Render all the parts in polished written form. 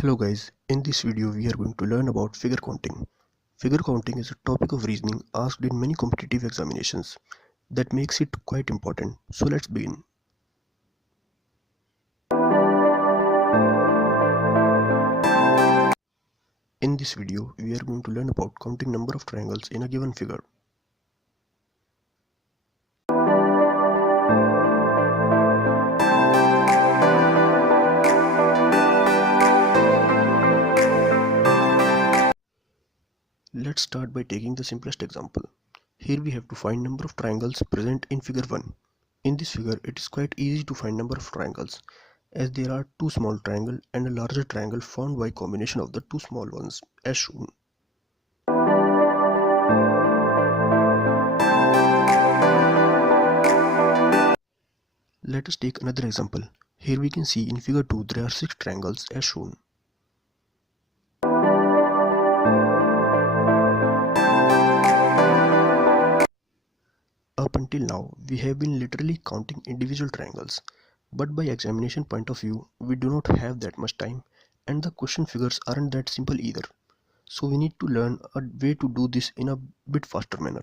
Hello guys, in this video we are going to learn about figure counting. Figure counting is a topic of reasoning asked in many competitive examinations. That makes it quite important. So let's begin. In this video we are going to learn about counting number of triangles in a given figure. Let's start by taking the simplest example. Here we have to find number of triangles present in figure 1. In this figure it is quite easy to find number of triangles, as there are two small triangles and a larger triangle formed by combination of the two small ones as shown. Let us take another example. Here we can see in figure 2 there are 6 triangles as shown. Up until now, we have been literally counting individual triangles, but by examination point of view, we do not have that much time and the question figures aren't that simple either. So we need to learn a way to do this in a bit faster manner.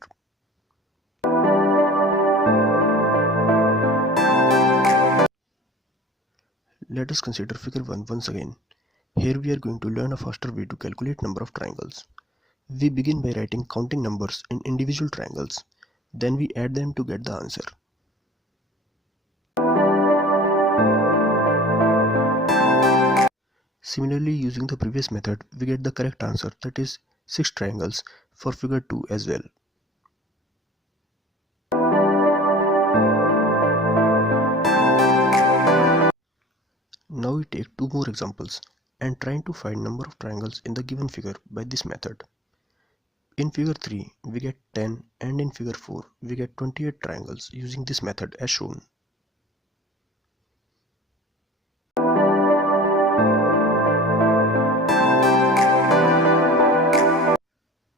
Let us consider figure 1 once again. Here we are going to learn a faster way to calculate number of triangles. We begin by writing counting numbers in individual triangles. Then we add them to get the answer. Similarly, using the previous method, we get the correct answer, that is 6 triangles for figure 2 as well. Now we take two more examples and trying to find number of triangles in the given figure by this method. In figure 3 we get 10 and in figure 4 we get 28 triangles using this method as shown.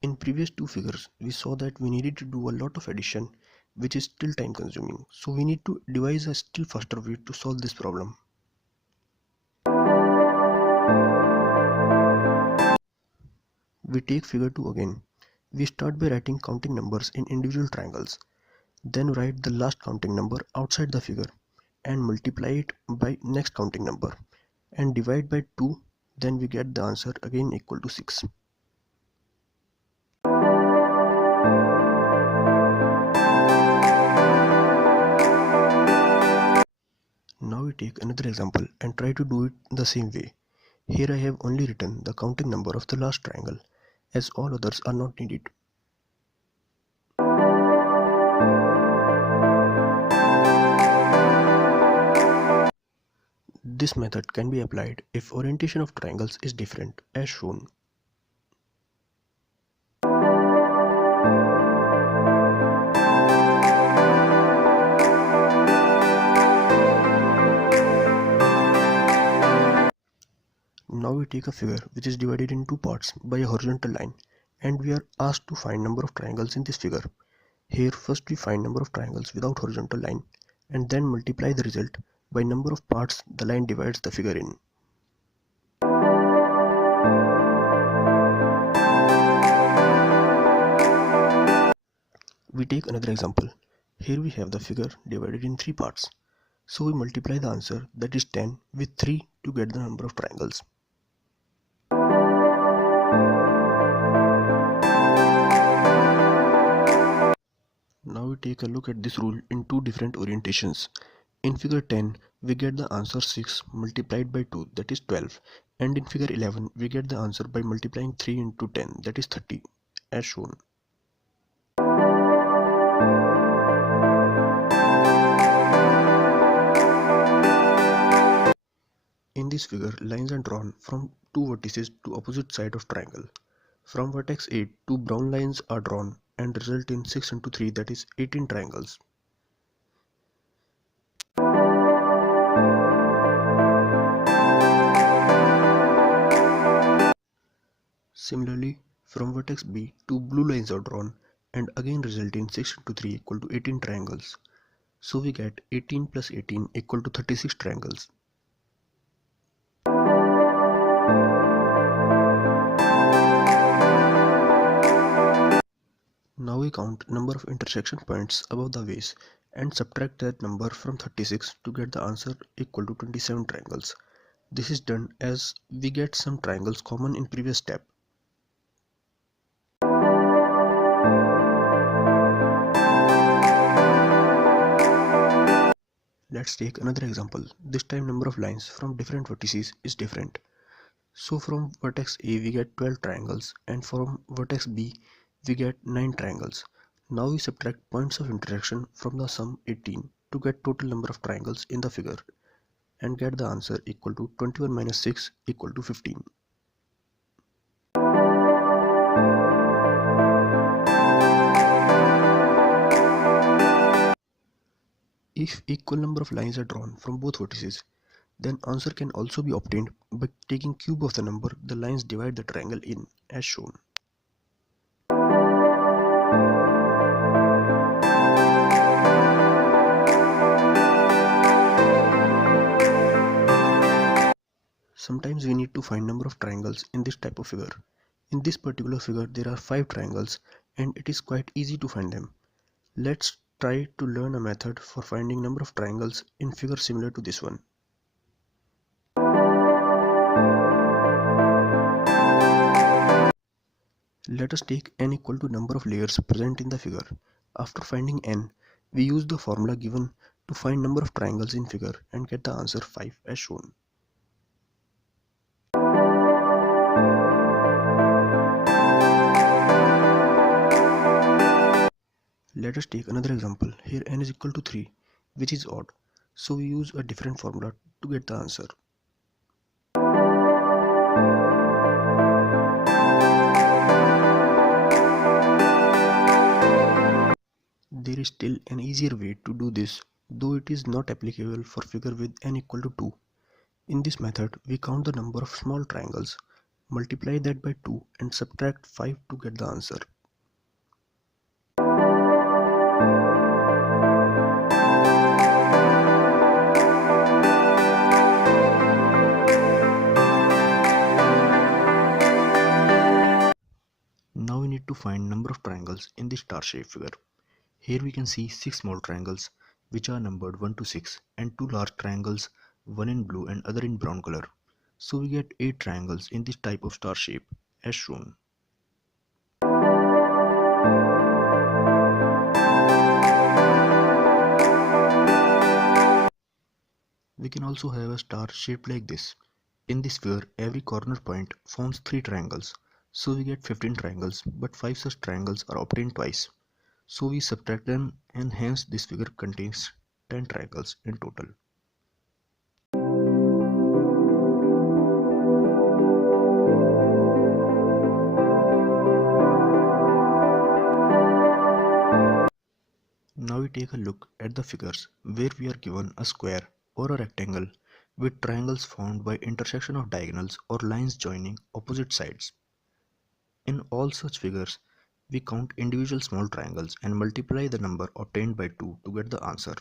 In previous two figures we saw that we needed to do a lot of addition, which is still time consuming, so we need to devise a still faster way to solve this problem. We take figure 2 again. We start by writing counting numbers in individual triangles, then write the last counting number outside the figure and multiply it by next counting number and divide by 2, then we get the answer again equal to 6. Now we take another example and try to do it the same way. Here I have only written the counting number of the last triangle, as all others are not needed. This method can be applied if orientation of triangles is different as shown. Now we take a figure which is divided in two parts by a horizontal line and we are asked to find number of triangles in this figure. Here first we find number of triangles without horizontal line and then multiply the result by number of parts the line divides the figure in. We take another example. Here we have the figure divided in 3 parts. So we multiply the answer, that is 10, with 3 to get the number of triangles. Now we take a look at this rule in two different orientations. In figure 10 we get the answer 6 multiplied by 2, that is 12, and in figure 11 we get the answer by multiplying 3 into 10, that is 30 as shown. In this figure lines are drawn from two vertices to opposite side of triangle. From vertex A two brown lines are drawn and result in 6 into 3, that is 18 triangles. Similarly, from vertex B two blue lines are drawn and again result in 6 into 3 equal to 18 triangles. So we get 18 plus 18 equal to 36 triangles. Now we count number of intersection points above the base and subtract that number from 36 to get the answer equal to 27 triangles. This is done as we get some triangles common in previous step. Let's take another example. This time number of lines from different vertices is different. So from vertex A we get 12 triangles and from vertex B we get 9 triangles. Now we subtract points of intersection from the sum 18 to get total number of triangles in the figure and get the answer equal to 21 minus 6 equal to 15. If equal number of lines are drawn from both vertices, then answer can also be obtained by taking cube of the number the lines divide the triangle in, as shown. Sometimes we need to find number of triangles in this type of figure. In this particular figure there are 5 triangles and it is quite easy to find them. Let's try to learn a method for finding number of triangles in figure similar to this one. Let us take n equal to number of layers present in the figure. After finding n, we use the formula given to find number of triangles in figure and get the answer 5 as shown. Let us take another example. Here n is equal to 3, which is odd. So we use a different formula to get the answer. There is still an easier way to do this, though it is not applicable for figure with n equal to 2. In this method, we count the number of small triangles, multiply that by 2 and subtract 5 to get the answer. Now we need to find number of triangles in this star-shaped figure. Here we can see 6 small triangles which are numbered 1 to 6 and 2 large triangles, one in blue and other in brown color. So we get 8 triangles in this type of star shape as shown. We can also have a star shaped like this. In this figure, every corner point forms 3 triangles. So we get 15 triangles, but 5 such triangles are obtained twice. So we subtract them and hence this figure contains 10 triangles in total. Now we take a look at the figures where we are given a square or a rectangle with triangles formed by intersection of diagonals or lines joining opposite sides. In all such figures, we count individual small triangles and multiply the number obtained by 2 to get the answer.